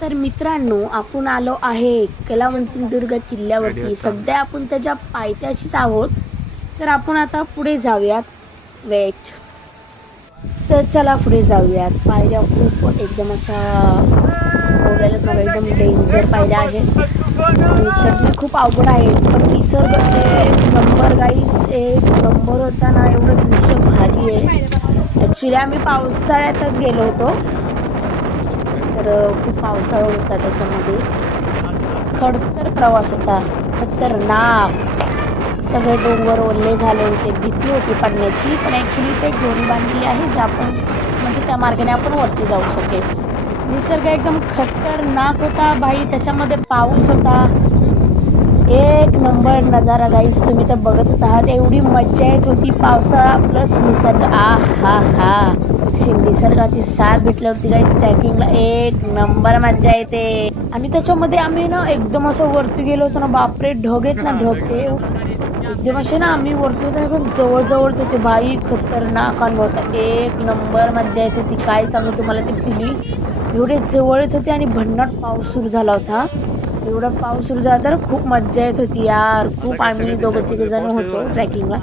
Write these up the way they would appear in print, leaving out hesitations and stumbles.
तर मित्रांनो, आपण आलो आहे कलावंतीदुर्ग किल्ल्यावरती. सध्या आपण त्याच्या पायथ्याशीच आहोत. तर आपण आता पुढे जाऊयात. वेट. तर चला पुढे जाऊयात. पायऱ्या खूप एकदम अशा एकदम डेंजर पायऱ्या आहेत आणि चढणे खूप अवघड आहे. पण निसर्ग एक नंबर गाईज, एक नंबर होता ना. एवढं दृश्य भारी आहे. ॲक्च्युली आम्ही पावसाळ्यातच गेलो होतो. तर खूप पावसाळा होता, त्याच्यामध्ये खडतर प्रवास होता, खतरनाक. सगळे डोंगर ओले झाले होते. भीती होती पडण्याची, पण ॲक्च्युली ते दोरी बांधलेली आहे जे आपण म्हणजे त्या मार्गाने आपण वरती जाऊ शकेल. निसर्ग एकदम खतरनाक होता भाई. त्याच्यामध्ये पाऊस होता. एक नंबर नजारा गाईस. तुम्ही तर बघतच आहात. एवढी मज्जा येत होती. पावसाळा प्लस निसर्ग. हा अशी निसर्गाची साथ भेटल्यावरती गाईस ट्रॅकिंगला एक नंबर मज्जा येते. आणि त्याच्यामध्ये आम्ही ना एकदम असं वरती गेलो होतो ना. बापरे, ढग येत ना, ढग ते एकदम असे ना. आम्ही वरती होतो एकदम जवळच होते भाई. खतरनाक अनुभव होता. एक नंबर मज्जा येत होती. काय सांगू तुम्हाला ते फिलिंग. एवढे जवळच होते आणि भन्नाट पाऊस सुरू झाला होता. एवढा पाऊस सुरू झाला तर खूप मज्जा येत होती यार. खूप आम्ही 2-3 जण होतो ट्रॅकिंगला.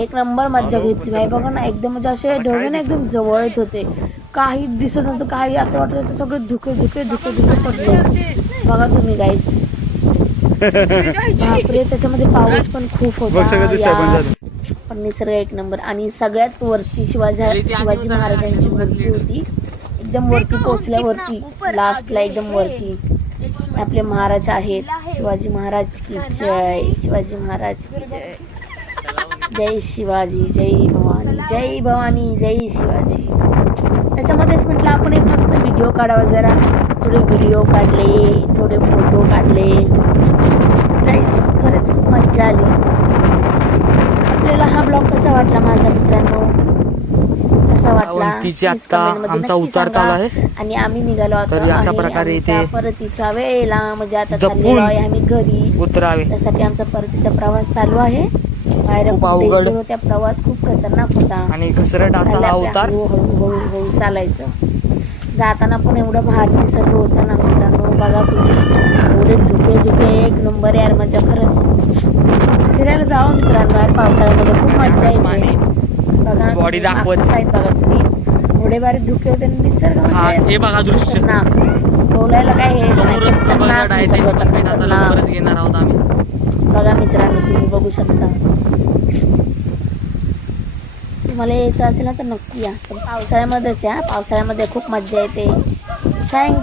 एक नंबर मज्जा घेतली भाई. बघा ना, एकदम म्हणजे असे ढग ना एकदम जवळ येत होते. काही दिसत नव्हतं. काही असं वाटत होतं सगळे धुके पडले. बघा तुम्ही गाईस. बापरे, त्याच्यामध्ये पाऊस पण खूप होता यार. पण निसर्ग एक नंबर. आणि सगळ्यात वरती शिवाजी महाराजांची मूर्ती होती. एकदम वरती पोहोचल्यावरती लास्टला एकदम वरती आपले महाराज आहेत. शिवाजी महाराज की जय. शिवाजी महाराज की जय. जय शिवाजी, जय भवानी, जय भवानी, जय शिवाजी. त्याच्यामध्येच म्हटलं आपण एक मस्त व्हिडिओ काढावा जरा. थोडे व्हिडिओ काढले, थोडे फोटो काढले. गाईस खरंच खूप मज्जा आली. आपल्याला हा ब्लॉग कसा वाटला माझ्या मित्रांनो, कसा वाटला आमचा उतार चालू आहे. आणि आम्ही निघालो आता अशा प्रकारे इथे परतीच्या वेळेला म्हणजे आता चाललेलो आहे आम्ही घरी उतरावे. त्यासाठी आमचा परतीचा प्रवास चालू आहे. बाहेर होत्या. प्रवास खूप खतरनाक होता आणि घसरट असा हा उतार. हळू चालायचं. जाताना पण एवढं भारी निसर्ग होता ना मित्रांनो. बघा तुम्ही, एवढे धुके एक नंबर यार. मजा खरंच. फिरायला जावं मित्रांनो यार पावसाळ्यामध्ये. खूप मज्जा येते. बघा बॉडी दाखवत साईड बघा तुम्ही. एवढे भारी धुके होते. निसर्ग म्हणजे हे बघा दृश्य. बोलायला काय हेच नाही. खतरनाक निसर्ग होता, खतरनाक. घेणार आहोत आम्ही. बघा मित्रांनो, तुम्ही बघू शकता. तुम्हाला यायचं असेल ना तर नक्की या. पण पावसाळ्यामध्येच या. पावसाळ्यामध्ये खूप मज्जा येते. थँक्यू.